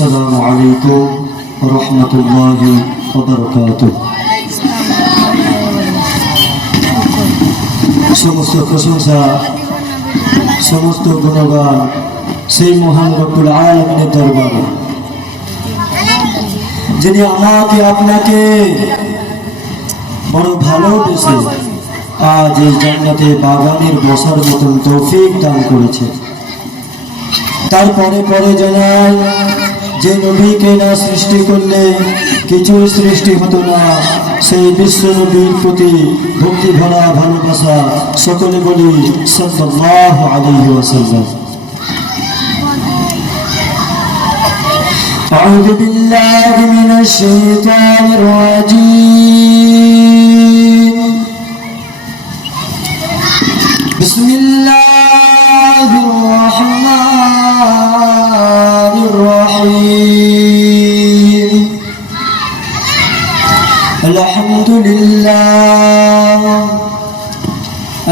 আসসালামু আলাইকুম রহমতুল্লাহি ওয়া বারাকাতুহু। সমস্ত প্রশংসা, সমস্ত গুণগান সেই মহান রব্বুল আলামিনের দরবারে, যিনি আমাকে আপনাকে বড় ভালোবেসে আজ এই জান্নাতে বাগানের বসার মতন তৌফিক দান করেছে। তারপরে পরে জানাই, যে নবীকে না সৃষ্টি করলে কিছুই সৃষ্টি হতো না, সেই বিশ্ব নবীর প্রতি ভক্তি ভরা ভালোবাসা সকলে বলি সাল্লাল্লাহু আলাইহি ওয়াসাল্লাম। আউযু বিল্লাহি মিনাশ শাইতানির রাজীম। বিসমিল্লাহির রাহমানির রহিম।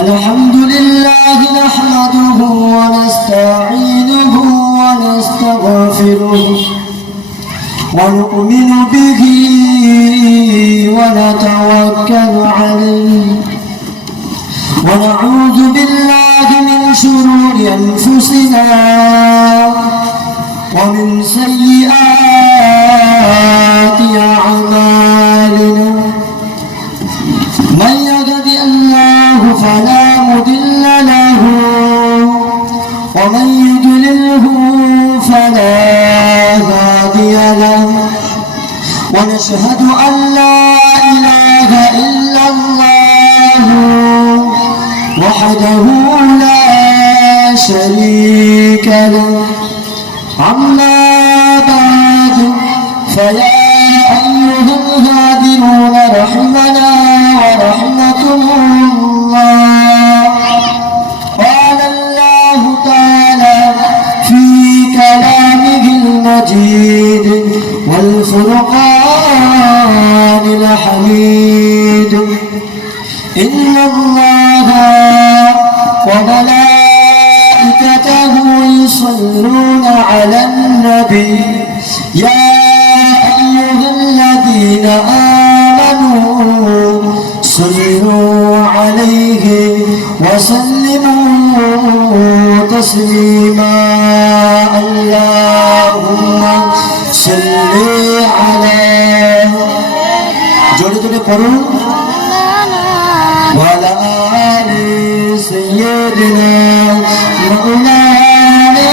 আলহামদুলিল্লাহ নাহমাদুহু ওয়া নাস্তাঈনুহু ওয়া নাস্তাগফিরুহু ওয়া নু'মিনু বিহি ওয়া নাতাওয়াক্কালু আলাইহি ওয়া না'উযু বিল্লাহি মিন শুরুরি আনফুসিনা ওয়া মিন সাইয়্যাতি আ'মালিনা। من يهد الله فلا مضل له ومن يضلله فلا هادي له ونشهد أن لا إله إلا الله وحده لا شريك له. أما بعد فيا أيها الهادرون رحمنا ورحمكم الله. قال الله تعالى في كلامه المجيد والفرقان الحميد: إن الله وملائكته يصلون على النبي يا أيها الذين آمنوا صلوا عليه وسلموا تسليما. اللهم صل على جوڑے جوڑے پڑھو وعلى آل سيدنا مولانا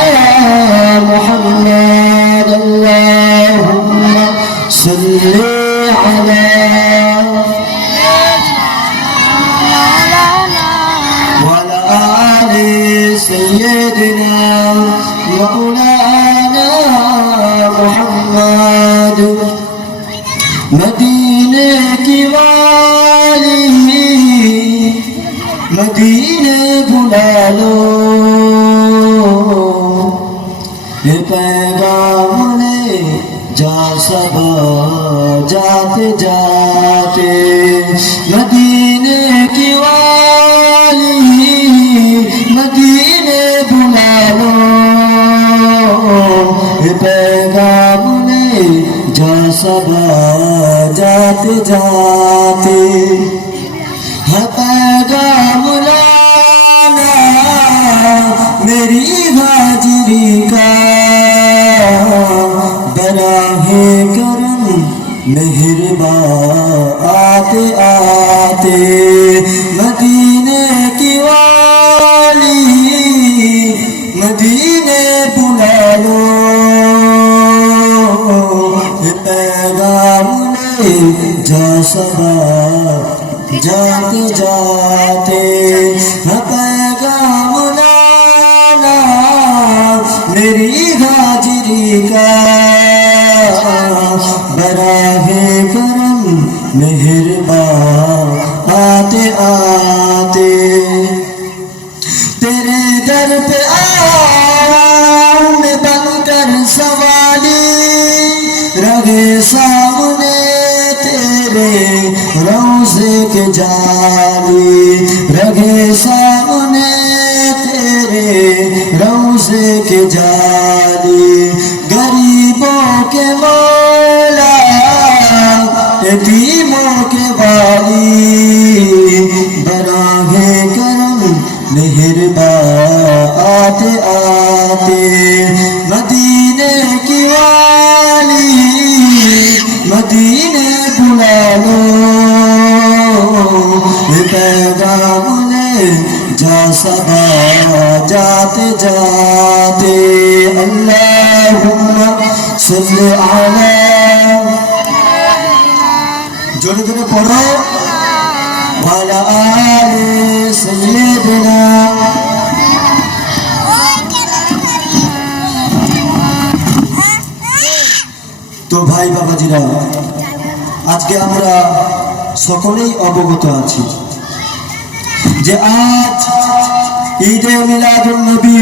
محمد. اللهم صل على وعلى آل سيدنا مولانا محمد. مدینے کی والی مدینے بلا لو، یہ پیغام لے جا سب جاتے جاتے. مدینے کی والی مدینے بلا لو، یہ پیغام لے جا سب جاتے جاتے. ہے پیغام لانا میری حاضری کا، براہ کرم مہربان آتے آتے. مدینے کی والی مدینے بلا لو، پیغام لے جا سبا جاتے جاتے. پیغام لانا میری حاضری کا، براہ کرم مہربان آتے آتے. تیرے در پہ آؤں میں بن کر سوالی، رہے سامنے تیرے روضے کے جالی، رہے سامنے تیرے روضے کے جالی. غریبوں वाली बराहे करम मेहरबान आते आते मदीने की वाली मदीने बुला लो ये पैगाम ले जा सबा जाते जाते अल्लाहुम्मा सल्ली अला जोड़े जोड़े पढ़ो वाला आले सय्यिदना तो भाई बाबाजीरा आज के আমরা সকলেই অবগত আছি যে আজ ঈদে মিলাদুন নবী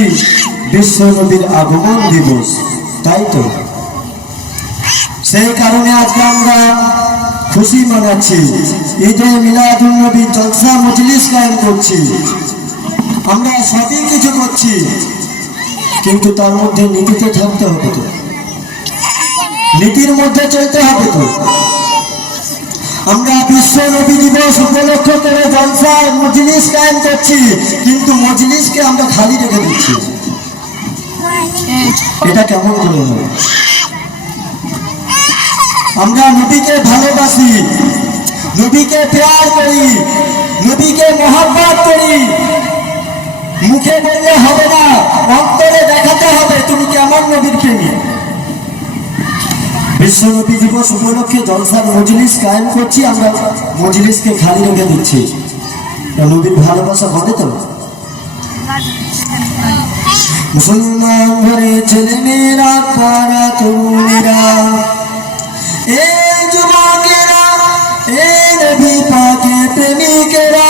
বিশ্ব নবীর আগমন দিবস তাই তো সেই কারণে আজকে আমরা খুশি মানাচ্ছি ঈদে মিলাদুন নবী জলসা মজলিস কায়েম করছি আমরা সবই কিছু করছি কিন্তু তার মধ্যে নীতিতে থাকতে হবে তো নীতির মধ্যে চলতে হবে তো আমরা বিশ্ব নবী দিবস উপলক্ষ করে জলসা মজলিস কায়েম করছি কিন্তু মজলিসকে আমরা খালি রেখে দিচ্ছি এটা কেমন করে হবে আমরা নবীকে ভালোবাসি নবীকে প্যার করি নবীকে মহব্বত করি মুখে বললে হবে না অন্তরে দেখাতে হবে তুমি কেমন নবীর প্রেমী বিশ্ব নবী দিবস উপলক্ষে জলসার মজলিস কায়েম করছি আমরা মজলিসকে খালি রেখে দিচ্ছি নবীর ভালোবাসা ঘটে তো মুসলমান ঘরে ছেলে মেয়েরা পাড়া তরুণেরা এই যুবকেরা এই নবী পাকে প্রেমিকেরা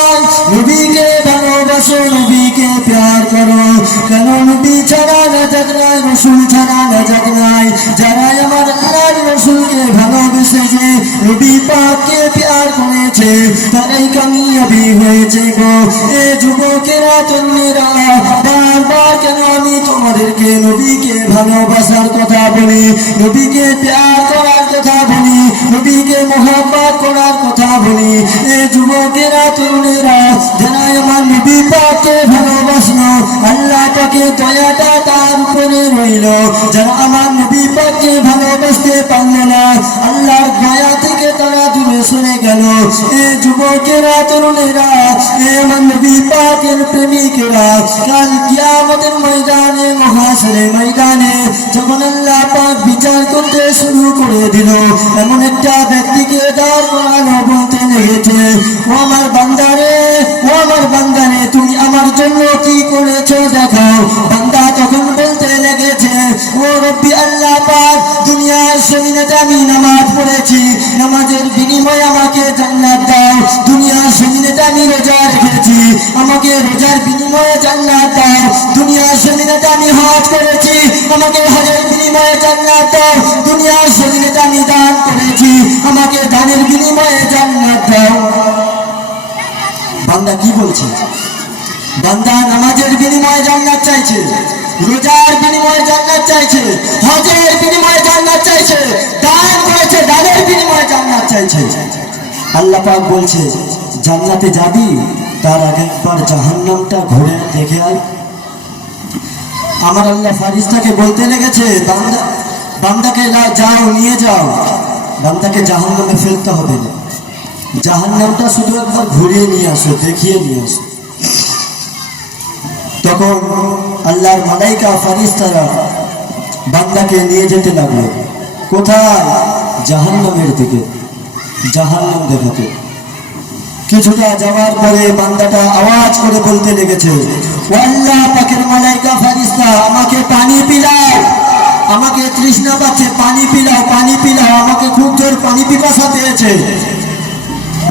নবীকে ভালোবাসো নবীকে প্যার করো কেন নবী ছাড়া নাজাত নাই রসুল ছাড়া নাজাত নাই যারা আমার আল্লাহর রসুলকে ভালোবেসেছে নবী পাককে প্যার করেছে তারাই কামিয়াবি হয়েছে গো এ যুবকেরা তরুণেরা বারবার কেন আমি তোমাদেরকে নবীকে ভালোবাসার কথা বলি নবীকে প্যার করার কথা বলি নবীকে মহব্বত করার কথা বলি এ যুবকেরা তরুণেরা যারা আমার নবী পাককে ভালোবাসলো আল্লাহ পাকের দয়াটা তার উপরে রইল যারা আমার নবী পাককে ভালোবাসতে পারল না আল্লাহর দয়া থেকে তারা দূরে সরে গেল এ যুবকেরা তরুণেরা এ আমার নবী পাকের প্রেমিকেরা কাল কিয়ামতের ময়দানে মহাশরের ময়দানে যখন আল্লাহ পাক বিচার করতে শুরু করে দিল এমন একটা ব্যক্তিকে দাঁড় করানো বলতে লেগেছে ও আমার বান্দারে তুমি আমার জন্য কি করেছো দেখাও বান্দা তখন বলতে লেগেছে ও রব্বি আল্লাহ পাক দুনিয়ার জমিনেতে আমি নামাজ পড়েছি নামাজের বিনিময়ে আমাকে জান্নাত দাও দুনিয়ার জমিনেতে আমি রোজা রেখেছি আমাকে রোজার বিনিময়ে জান্নাত দাও দুনিয়ার জমিনেতে আমি হজ করেছি আমাকে হজের বিনিময়ে জান্নাত দাও দুনিয়ার জমিনেতে আমি দান করেছি আমাকে দানের বিনিময়ে জান্নাত দাও বান্দা কি বলছে বান্দা নামাজের বিনিময়ে জান্নাত চাইছে রোজার বিনিময়ে জান্নাত চাইছে হজের বিনিময়ে জান্নাত চাইছে দান করেছে দানের বিনিময়ে জান্নাত চাইছে আল্লাহ পাক বলছে জান্নাতে যাবি তার আগে একবার জাহান্নামটা ঘুরে দেখে আয় আমার আল্লাহ ফারিস্তাকে বলতে লেগেছে বান্দাকে যাও নিয়ে যাও বান্দাকে জাহান্নামে ফেলতে হবে না জাহান্নামটা শুধু একবার ঘুরিয়ে নিয়ে আসো দেখিয়ে নিয়ে আসো তখন আল্লাহর মালাইকা ফারিস্তারা বান্দাকে নিয়ে যেতে লাগলো কোথায় জাহান্নামের দিকে জাহান্নাম দেখাতে কিছুটা যাওয়ার পরে বান্দাটা আওয়াজ করে বলতে লেগেছে ও আল্লাহ পাকের মালাইকা ফারিস্তা আমাকে পানি পিলাও আমাকে তৃষ্ণা পাচ্ছে পানি পিলাও আমাকে খুব জোর পানি পিপাসা পেয়েছে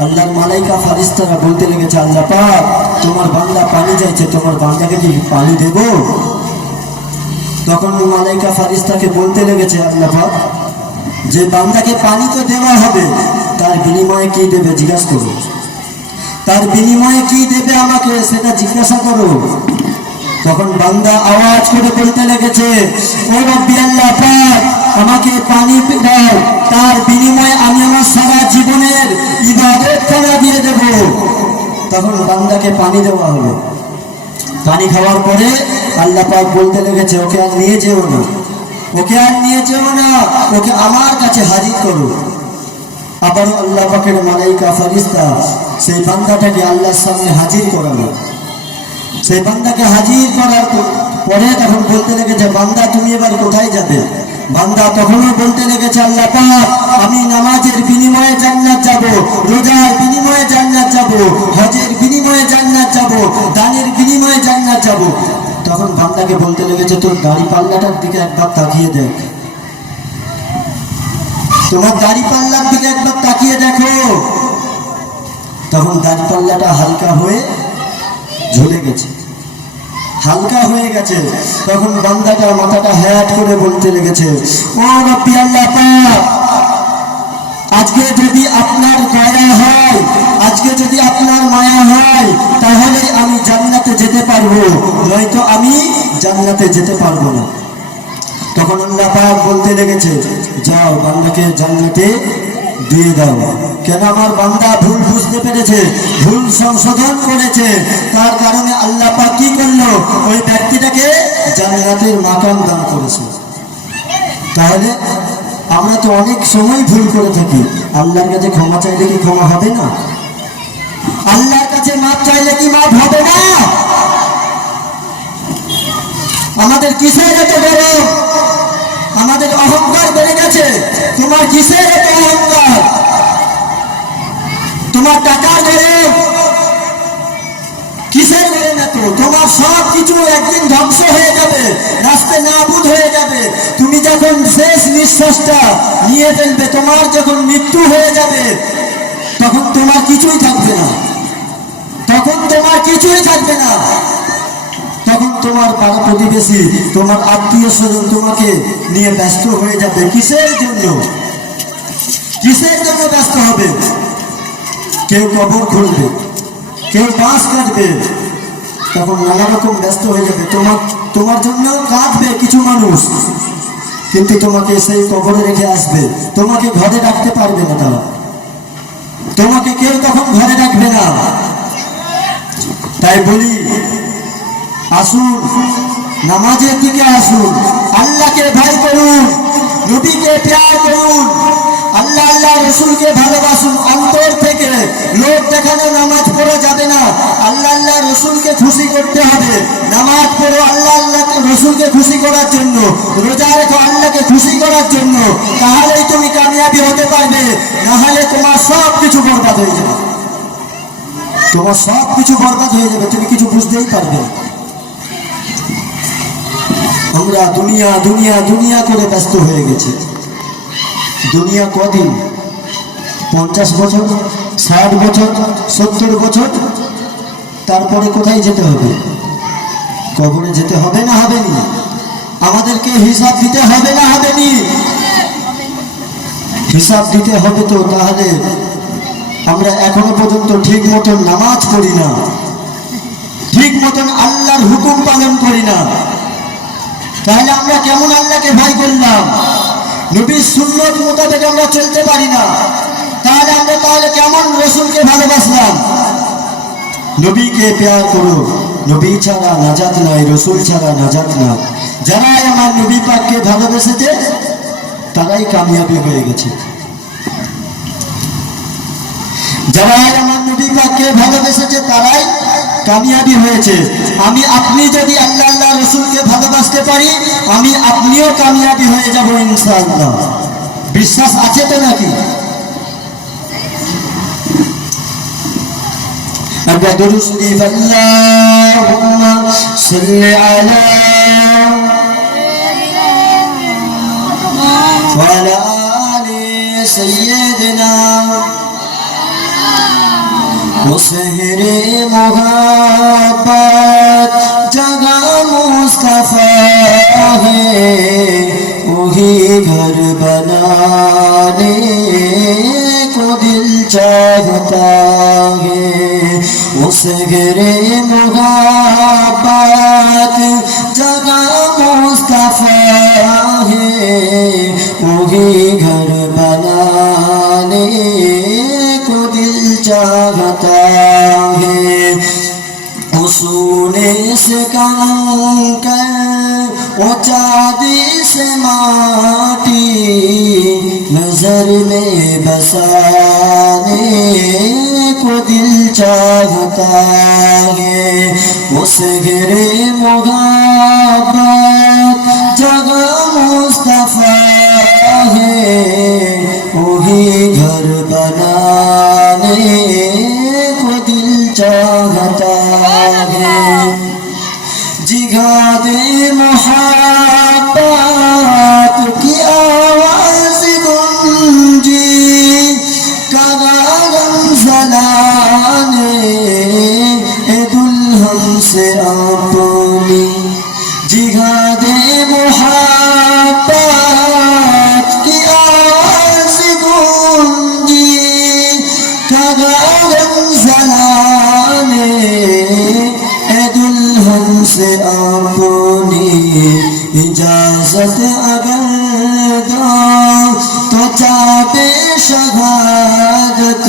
আল্লাহর মালাইকা ফারিস্তারা বলতে লেগেছে আল্লাহ পাক তোমার বান্দা পানি চাইছে তোমার বান্দাকে কি পানি দেব তখন মালাইকা ফারিস্তাকে বলতে লেগেছে আল্লাহ পাক যে বান্দাকে পানি তো দেওয়া হবে তার বিনিময়ে কি দেবে জিজ্ঞাসা করো তার বিনিময়ে কি দেবে আমাকে সেটা জিজ্ঞাসা করো তখন বান্দা আওয়াজ করে বলতে লেগেছে, ও রব্বি আল্লাহ পাক, আমাকে পানি দাও, তার বিনিময়ে আমি আমার সারা জীবনের ইবাদত খানা দিয়ে দেব। তখন বান্দাকে পানি দেওয়া হলো। পানি খাওয়ার পরে আল্লাহ পাক বলতে লেগেছে, ওকে আর নিয়ে যেও না, ওকে আর নিয়ে যেও না, ওকে আমার কাছে হাজির করো। আবার আল্লাহ পাকের মালাইকা ফেরেশতা সেই বান্দাটাকে আল্লাহর সামনে হাজির করালো। সেই বান্দাকে হাজির করার পরে তখন বলতে লেগেছে, বান্দা তুমি এবার কোথায় যাবে? বান্দা তখনও বলতে লেগেছে, আল্লাহ পাক, আমি নামাজের বিনিময়ে জান্নাত যাব, রোজার বিনিময়ে জান্নাত যাব, হজের বিনিময়ে জান্নাত যাব, দানের বিনিময়ে জান্নাত যাব। তখন বান্দাকে বলতে লেগেছে, তোর দাড়ি পাল্লাটার দিকে একবার তাকিয়ে দেখ, তোমার দাড়ি পাল্লার দিকে একবার তাকিয়ে দেখো। তখন দাড়ি পাল্লাটা হালকা হয়ে ঝুলে গেছে, হালকা হয়ে গেছে। তখন বান্দাটা মাথাটা হ্যাট করে বলতে লেগেছে, ও রব্বি আল্লাহ পাক, আজকে যদি আপনার দয়া হয়, আজকে যদি আপনার মায়া হয়, তাহলে আমি জান্নাতে যেতে পারবো, নয়তো আমি জান্নাতে যেতে পারবো না। তখন আল্লাহ পাক বলতে লেগেছে, যাও বান্দাকে জান্নাতে দিয়ে দাও। কেন? আমার বান্দা ভুল বুঝতে পেরেছে, ভুল সংশোধন করেছে, তার কারণে আল্লাহ পাক কি করলো? ওই ব্যক্তিটাকে জান্নাতের মাকাম দান করেছে। তাহলে আমরা তো অনেক সময় ভুল করে থাকি, আল্লাহর কাছে ক্ষমা চাইলে কি ক্ষমা হবে না? আল্লাহর কাছে মাপ চাইলে কি মাপ হবে না? আমাদের কিসের এত গরম? আমাদের অহংকার বেড়ে গেছে। তোমার কিসের এত অহংকার? তোমার টাকার গরম কিসের গরম এত? তোমার সব কিছু একদিন ধ্বংস হয়ে যাবে, রাস্তায় নাবুদ হয়ে যাবে। তুমি যখন শেষ নিঃশ্বাসটা নিয়ে ফেলবে, তোমার যখন মৃত্যু হয়ে যাবে, তখন তোমার কিছুই থাকবে না, তখন তোমার কিছুই থাকবে না। তখন তোমার পাড়া প্রতিবেশী, তোমার আত্মীয় স্বজন তোমাকে নিয়ে ব্যস্ত হয়ে যাবে। কিসের জন্য? কিসের জন্য ব্যস্ত হবে? কেউ কবর খুঁড়বে, কেউ বাঁশ কাটবে, তখন নানা রকম ব্যস্ত হয়ে যাবে। তোমার জন্য কাঁদবে কিছু মানুষ, কিন্তু তোমাকে সেই কবরে রেখে আসবে, তোমাকে ঘরে রাখতে পারবে না। তারা তোমাকে কেউ তখন ঘরে রাখবে না। তাই বলি, আসুন নামাজের দিকে আসুন, আল্লাহকে ভয় করুন, নবীকে প্যার করুন, আল্লাহ আল্লাহ রসুলকে ভালোবাসুন অন্তর থেকে। লোক দেখানো নামাজ পড়া যাবে না, আল্লাহ আল্লাহ রসুলকে খুশি করতে হবে। নামাজ পড়ো আল্লাহ আল্লাহ রসুলকে খুশি করার জন্য, রোজা রেখো আল্লাহকে খুশি করার জন্য, তাহলেই তুমি কামিয়াবি হতে পারবে। না হলে তোমার সব কিছু বরবাদ হয়ে যাবে, তোমার সব কিছু বরবাদ হয়ে যাবে, তুমি কিছু বুঝতেই পারবে না। আমরা দুনিয়া দুনিয়া দুনিয়া করে ব্যস্ত হয়ে গেছি। দুনিয়া কদিন? 50 বছর, 60 বছর, 70 বছর, তারপরে কোথায় যেতে হবে? কবরে যেতে হবে না হবে নি? আমাদেরকে হিসাব দিতে হবে না হবে নি? হিসাব দিতে হবে তো। তাহলে আমরা এখনো পর্যন্ত ঠিক মতন নামাজ পড়ি না, ঠিক মতন আল্লাহর হুকুম পালন করি না, তাহলে আমরা কেমন আল্লাহকে ভয় করলাম? নবীর সুন্নত মোতাবেক আমরা চলতে পারি না, তাহলে আমরা কেমন রসুলকে ভালোবাসলাম? নবীকে প্যার করো, নবী ছাড়া নাজাত নাই, রসুল ছাড়া নাজাত নাই। যারাই আমার নবী পাককে ভালোবেসেছে তারাই কামিয়াবি হয়ে গেছে। যারাই আমার নবী পাককে ভালোবেসেছে তারাই কামিয়াবি হয়েছে। আমি আপনি যদি আল্লাহ আল্লাহ রসুলকে ভালোবাসতে পারি, আমি আপনিও কামিয়াবি হয়ে যাব ইনশাআল্লাহ। বিশ্বাস আছে তো নাকি? আমরা দুরূদ শরীফ আল্লাহুম্মা সাল্লি আলা ওয়া আলা আলি সাইয়্যিদিনা मुसहरे मोहब्बत जगह मुस्तफा है, वही घर बनाने को दिल चाहता है। मुसहरे मोहब्बत वही घर बनाने को दिल चाहता है। उसूने से कंकर वो चांदी से माटी नजर में बसाने को दिल चाहता है। उस गिरे मुहब्बत जगह मुस्तफा है, वही घर बनाने को दिल चाहता है। जिहादे मुहब्बत की आवाज गूंजी कगारम जलाने ए दुल्हन से अपनी। जिहादे मुहब्बत की आवाज गूंजी कगारम जलाने ए दुल्हन से अपनी। इजाजत अगर दो तो चाबे शहादत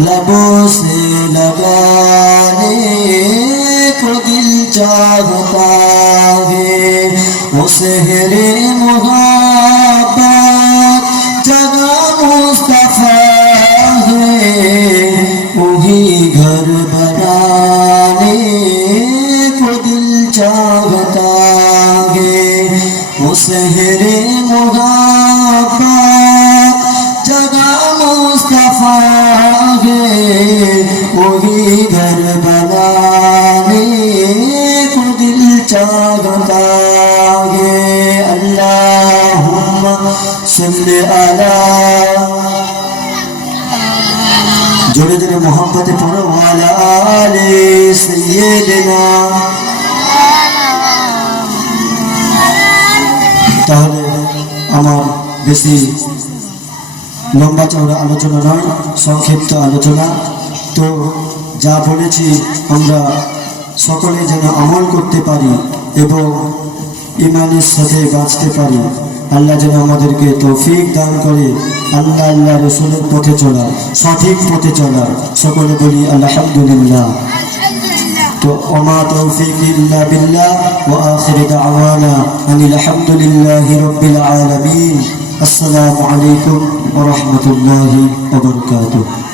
लबों से लगाने को दिल चाहता है। वो सहरे मुहब्बत जगह मुस्तफा है, वही घर बनाने को दिल चाहता है। वो सहरे मुहब्बत जगह मुस्तफा है, वही घर बनाने को दिल चाहता है। अल्लाहुम्मा सल्ली अला, जोड़े जोड़े मोहब्बत पढ़ो, वाला आले सय्यिदिना। তাহলে আমার বেশি লম্বা চওড়া আলোচনা নয়, সংক্ষিপ্ত আলোচনা। তো যা বলেছি আমরা সকলে যেন আমল করতে পারি এবং ইমানের সাথে বাঁচতে পারি। আল্লাহ যেন আমাদেরকে তৌফিক দান করে আল্লাহ আল্লাহ রসুলের পথে চলা, সঠিক পথে চলা। সকলে বলি আলহামদুলিল্লাহ। तो वमा तौफीकी इल्ला बिल्लाह व आखिर दअवाना अनिल हम्दुलिल्लाहि रब्बिल आलमीन। अस्सलामु अलैकुम व रहमतुल्लाहि व बरकातुहू।